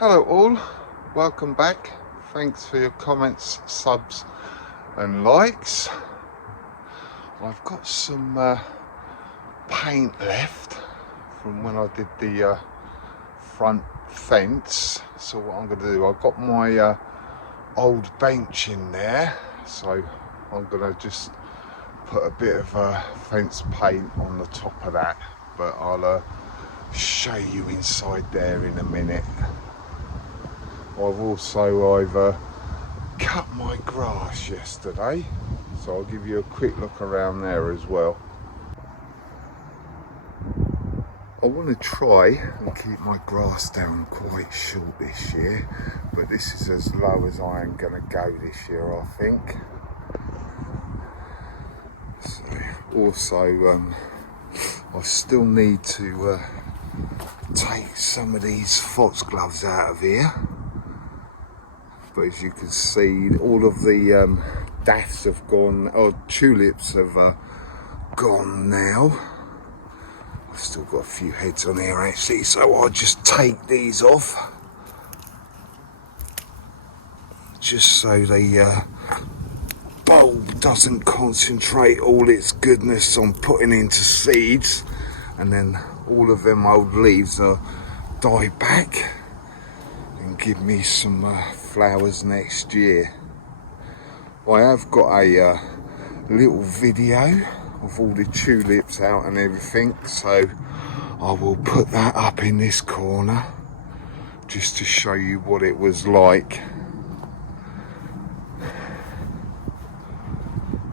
Hello all, welcome back. Thanks for your comments, subs and likes. I've got some paint left from when I did the front fence. So what I'm going to do, I've got my old bench in there, so I'm going to just put a bit of fence paint on the top of that, but I'll show you inside there in a minute. I've cut my grass yesterday, so I'll give you a quick look around there as well. I want to try and keep my grass down quite short this year, but this is as low as I am going to go this year, I think. So, also, I still need to take some of these foxgloves out of here. But as you can see, all of the daffs have gone, or tulips have gone now. I've still got a few heads on here actually, so I'll just take these off. Just so the bulb doesn't concentrate all its goodness on putting into seeds, and then all of them old leaves will die back and give me some flowers next year. I have got a little video of all the tulips out and everything, so I will put that up in this corner just to show you what it was like.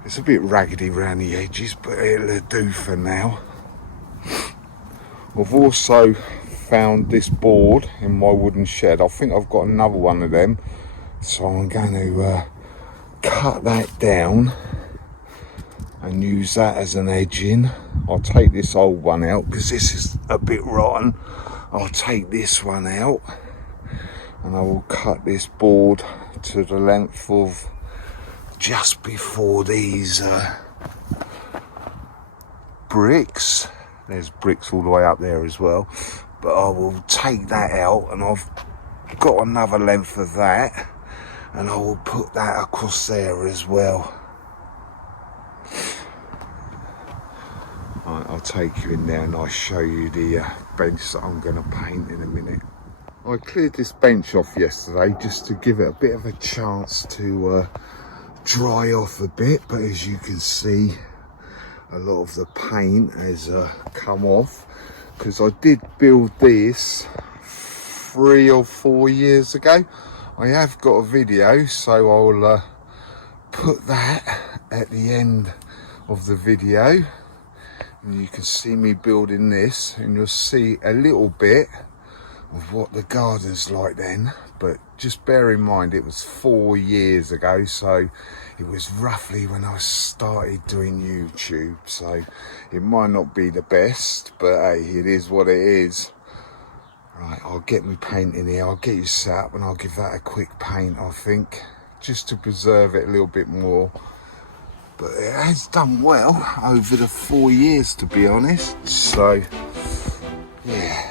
It's a bit raggedy around the edges, but it'll do for now. I've also found this board in my wooden shed. I think I've got another one of them, so I'm going to cut that down and use that as an edging. I'll take this old one out because this is a bit rotten. I'll take this one out and I will cut this board to the length of just before these bricks. There's bricks all the way up there as well, but I will take that out, and I've got another length of that, and I will put that across there as well. Right, I'll take you in there and I'll show you the bench that I'm going to paint in a minute. I cleared this bench off yesterday just to give it a bit of a chance to dry off a bit, but as you can see, a lot of the paint has come off, because I did build this 3 or 4 years ago. I have got a video, so I'll put that at the end of the video, and you can see me building this, and you'll see a little bit of what the garden's like then. But just bear in mind, it was 4 years ago, so it was roughly when I started doing YouTube, so it might not be the best, but hey, it is what it is. Right, I'll get me paint in here, I'll get you set up, and I'll give that a quick paint, I think, just to preserve it a little bit more. But it has done well over the 4 years, to be honest, so yeah.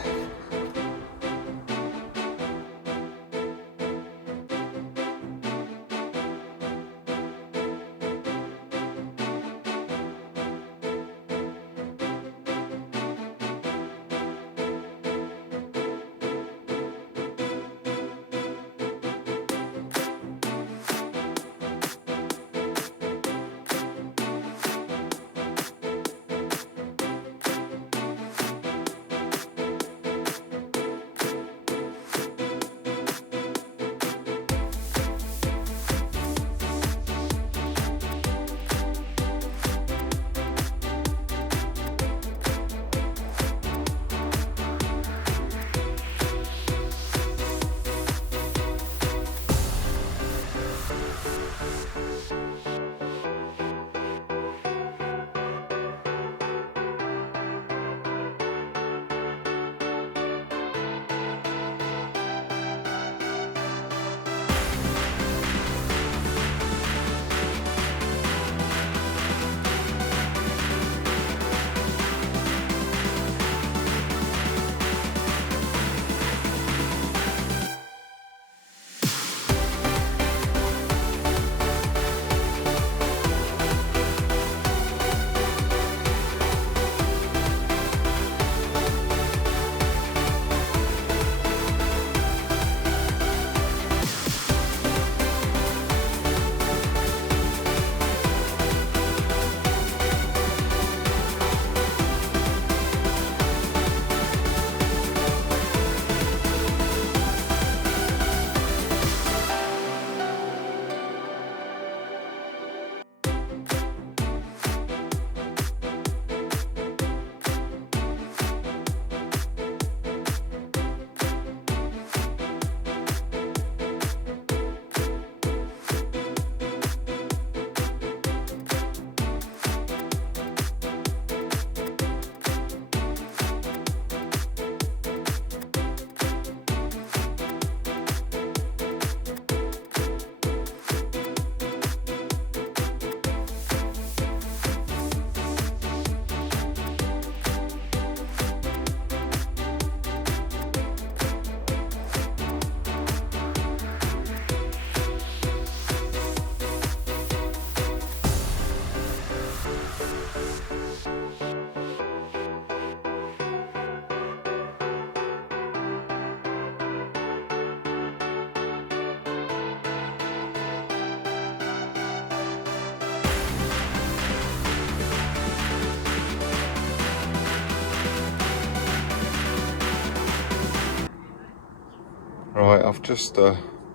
Right, I've just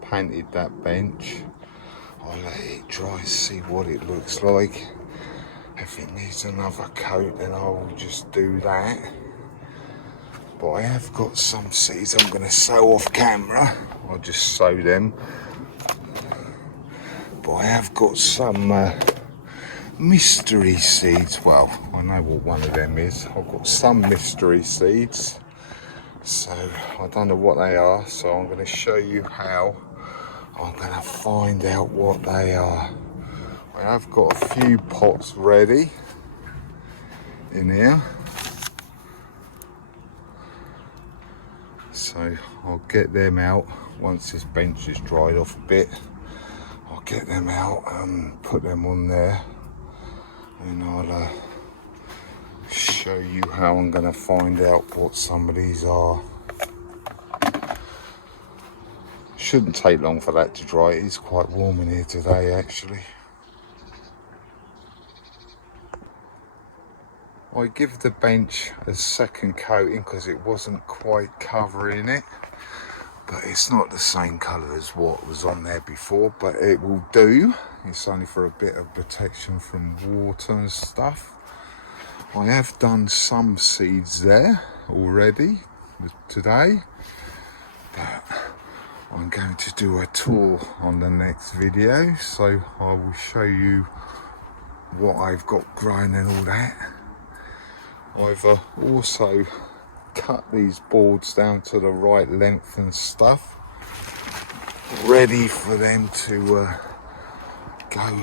painted that bench. I'll let it dry, see what it looks like. If it needs another coat, then I will just do that. But I have got some seeds I'm going to sow off camera. I'll just sow them. But I have got some mystery seeds. Well, I know what one of them is. I've got some mystery seeds. So I don't know what they are. So I'm going to show you how I'm going to find out what they are. I have got a few pots ready in here. So I'll get them out once this bench is dried off a bit. I'll get them out and put them on there, and I'll show you how I'm going to find out what some of these are. Shouldn't take long for that to dry. It is quite warm in here today actually. I give the bench a second coating because it wasn't quite covering it, but it's not the same colour as what was on there before, but it will do. It's only for a bit of protection from water and stuff. I have done some seeds there already today, but I'm going to do a tour on the next video, so I will show you what I've got growing and all that. I've also cut these boards down to the right length and stuff, ready for them to go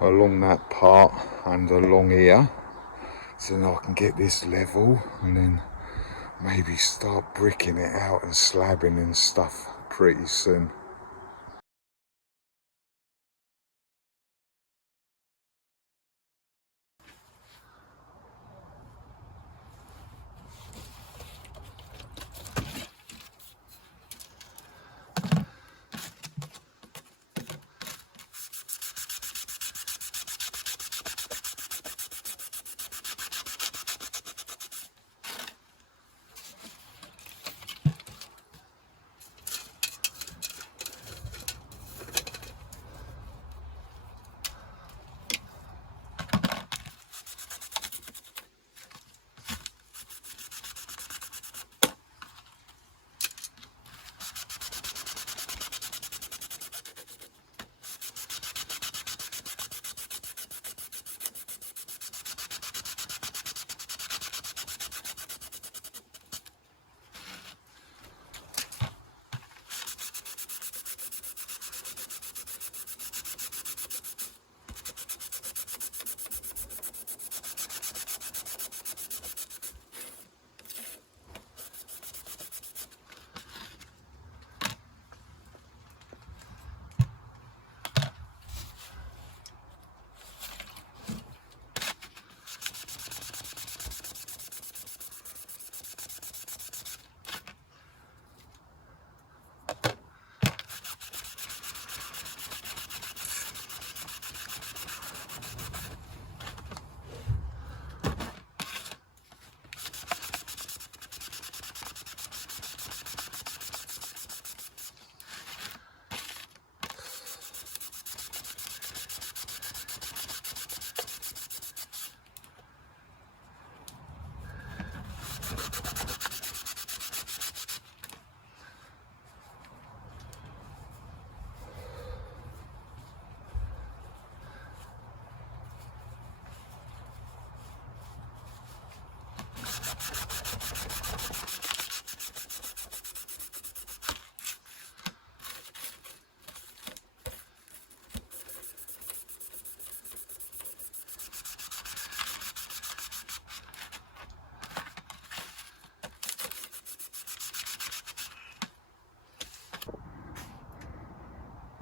along that part and along here, so then I can get this level and then maybe start bricking it out and slabbing and stuff pretty soon.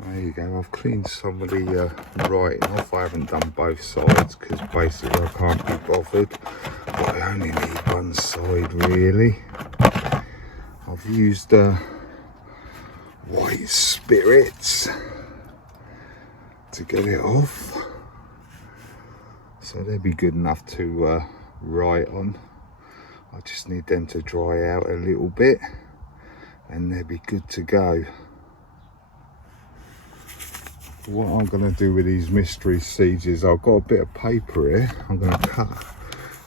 There you go, I've cleaned some of the writing off. I haven't done both sides because basically I can't be bothered, but I only need one side really. I've used white spirits to get it off, so they'll be good enough to write on. I just need them to dry out a little bit. and they'll be good to go. What I'm going to do with these mystery seeds is I've got a bit of paper here. I'm going to cut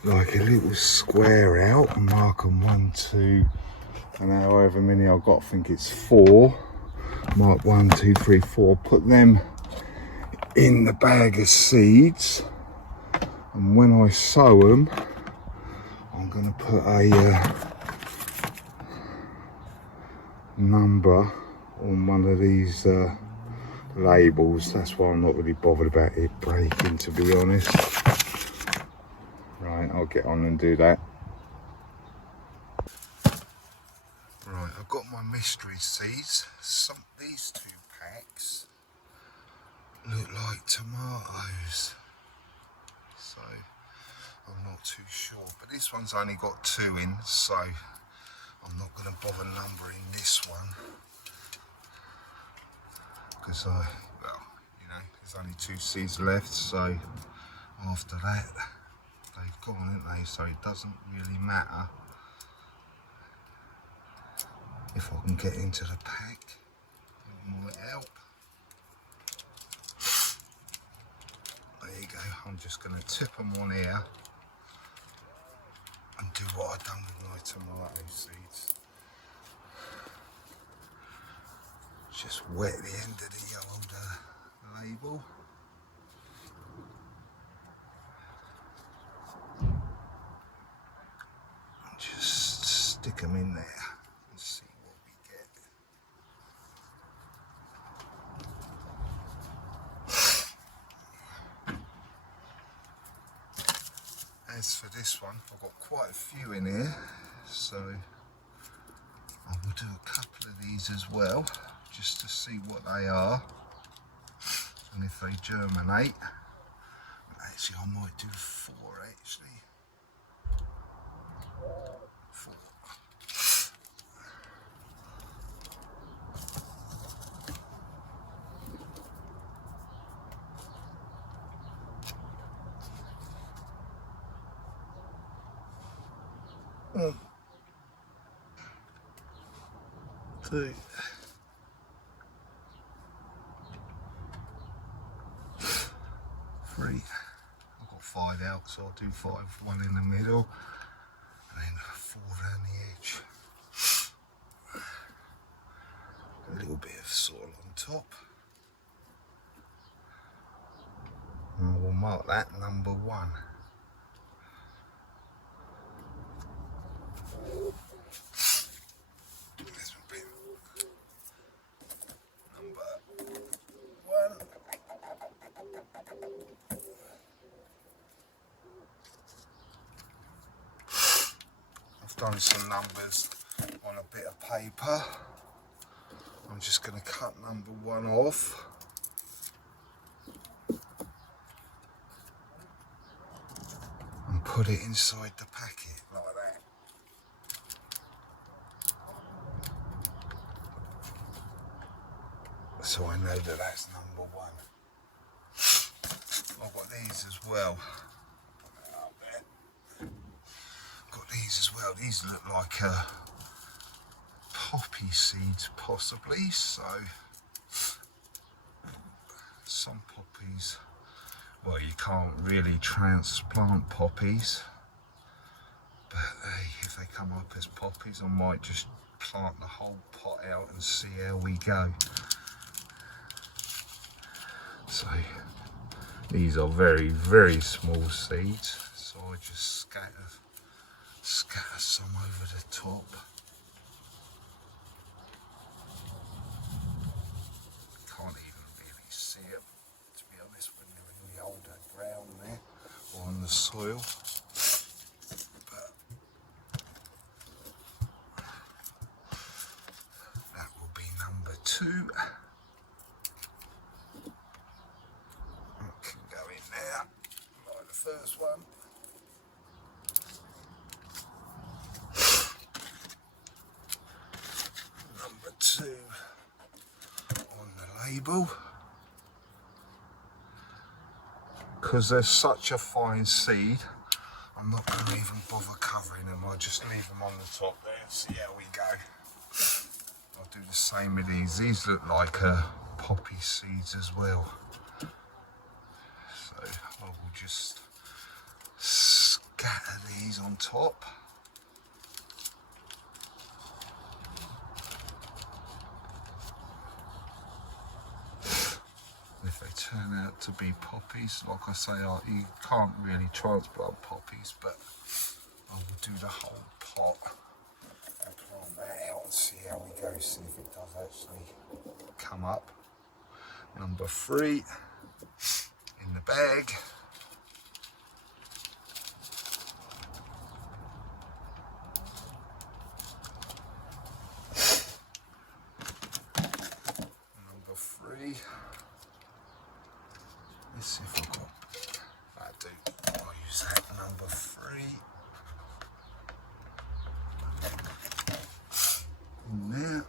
like a little square out and mark them 1, 2, and however many I've got, I think it's 4. Mark 1, 2, 3, 4. Put them in the bag of seeds, and when I sow them, I'm going to put a number on one of these labels. That's why I'm not really bothered about it breaking, to be honest. Right, I'll get on and do that. Right, I've got my mystery seeds. These 2 packs look like tomatoes, so I'm not too sure. But this one's only got 2 in, so I'm not going to bother numbering this one, because well, you know, there's only 2 seeds left, so after that they've gone, haven't they? So it doesn't really matter if I can get into the pack. It might help. There you go. I'm just going to tip them on here and do what I've done with my tomato seeds. Just wet the end of the old label. And just stick them in there and see what we get. As for this one, I've got quite a few in here, so I will do a couple of these as well, just to see what they are and if they germinate. Actually, I might do 4 actually. 4. One, 2. 3. I've got 5 out, so I'll do 5, 1 in the middle, and then 4 around the edge. A little bit of soil on top. And we'll mark that number 1. There's my pen. Number 1. I've done some numbers on a bit of paper. I'm just going to cut number 1 off. And put it inside the packet like that. So I know that that's number 1. I've got these as well. Got these as well. These look like poppy seeds possibly, so some poppies, well, you can't really transplant poppies, but hey, if they come up as poppies, I might just plant the whole pot out and see how we go. So these are very, very small seeds, so I just scatter some over the top. Can't even really see it, to be honest, when they're in the older ground there, or on the soil. But that will be number 2. That can go in there, like the first one. Number 2 on the label. Because they're such a fine seed, I'm not going to even bother covering them. I'll just leave them on the top there and see how we go. I'll do the same with these. These look like poppy seeds as well. So I will just scatter these on top. If they turn out to be poppies, like I say, you can't really transplant poppies, but I will do the whole pot and plant that out and see how we go, see if it does actually come up. Number 3 in the bag. Number 3. Let's see if I've got that. I'll use that. Number 3. In there.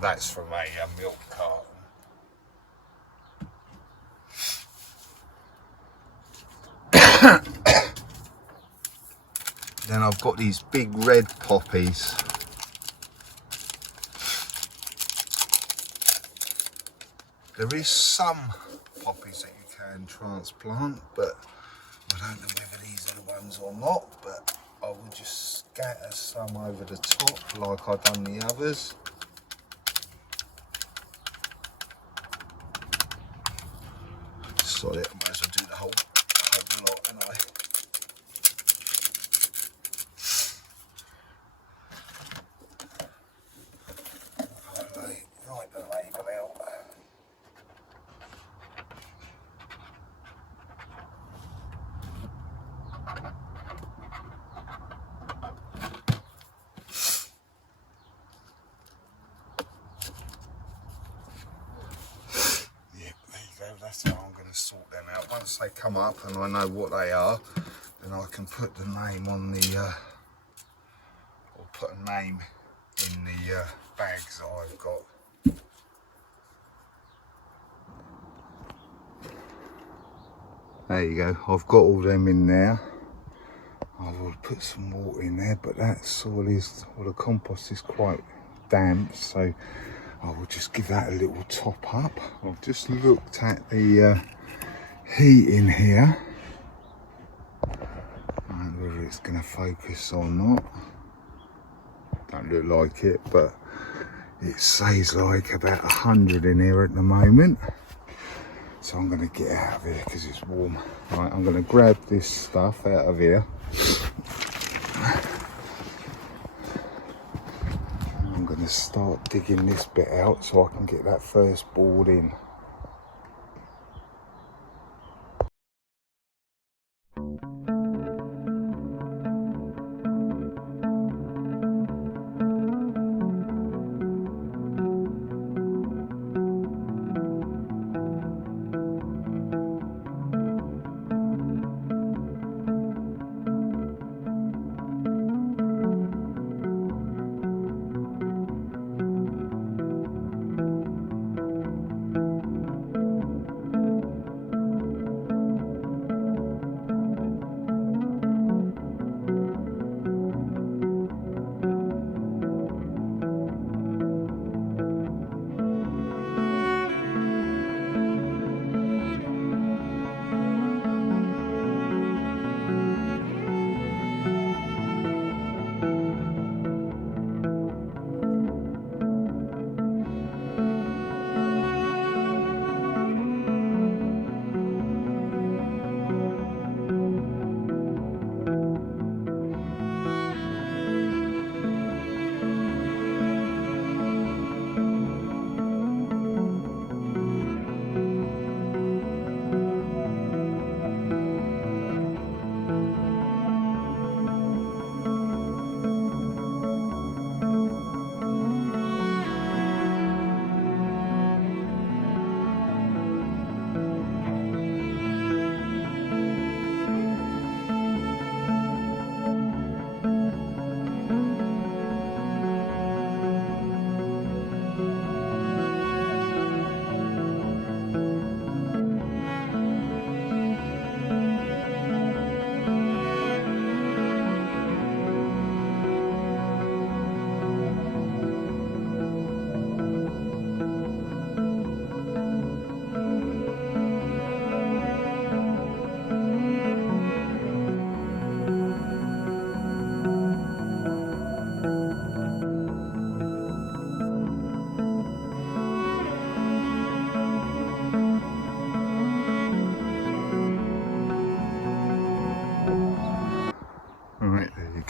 That's from a milk carton. Then I've got these big red poppies. There is some poppies that you can transplant, but I don't know whether these are the ones or not, but I will just scatter some over the top like I've done the others. Sod it, I might as well do the whole lot, and write the label out. That's how I'm going to sort them out. Once they come up and I know what they are, then I can put the name on the, or put a name in the bags that I've got. There you go, I've got all them in there. I will put some water in there, but that soil is, well, the compost is quite damp, so I will just give that a little top up. I've just looked at the heat in here. I don't know whether it's going to focus or not. Don't look like it, but it says like about 100 in here at the moment. So I'm going to get out of here because it's warm. Right, I'm going to grab this stuff out of here. I'm going to start digging this bit out so I can get that first board in.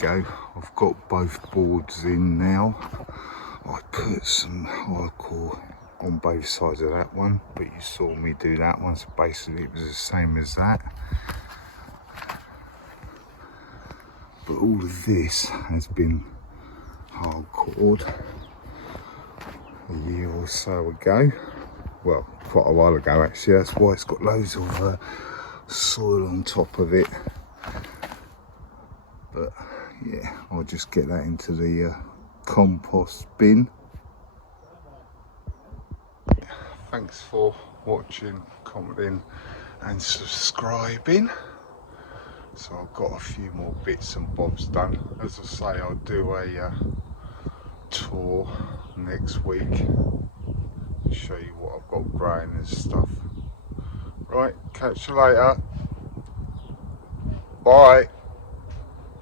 go. I've got both boards in now. I put some hardcore on both sides of that one, but you saw me do that one, so basically it was the same as that. But all of this has been hardcored a year or so ago. Well, quite a while ago actually. That's why it's got loads of soil on top of it. But yeah, I'll just get that into the compost bin. Thanks for watching, commenting and subscribing. So I've got a few more bits and bobs done. As I say, I'll do a tour next week, show you what I've got growing and stuff. Right, catch you later. Bye.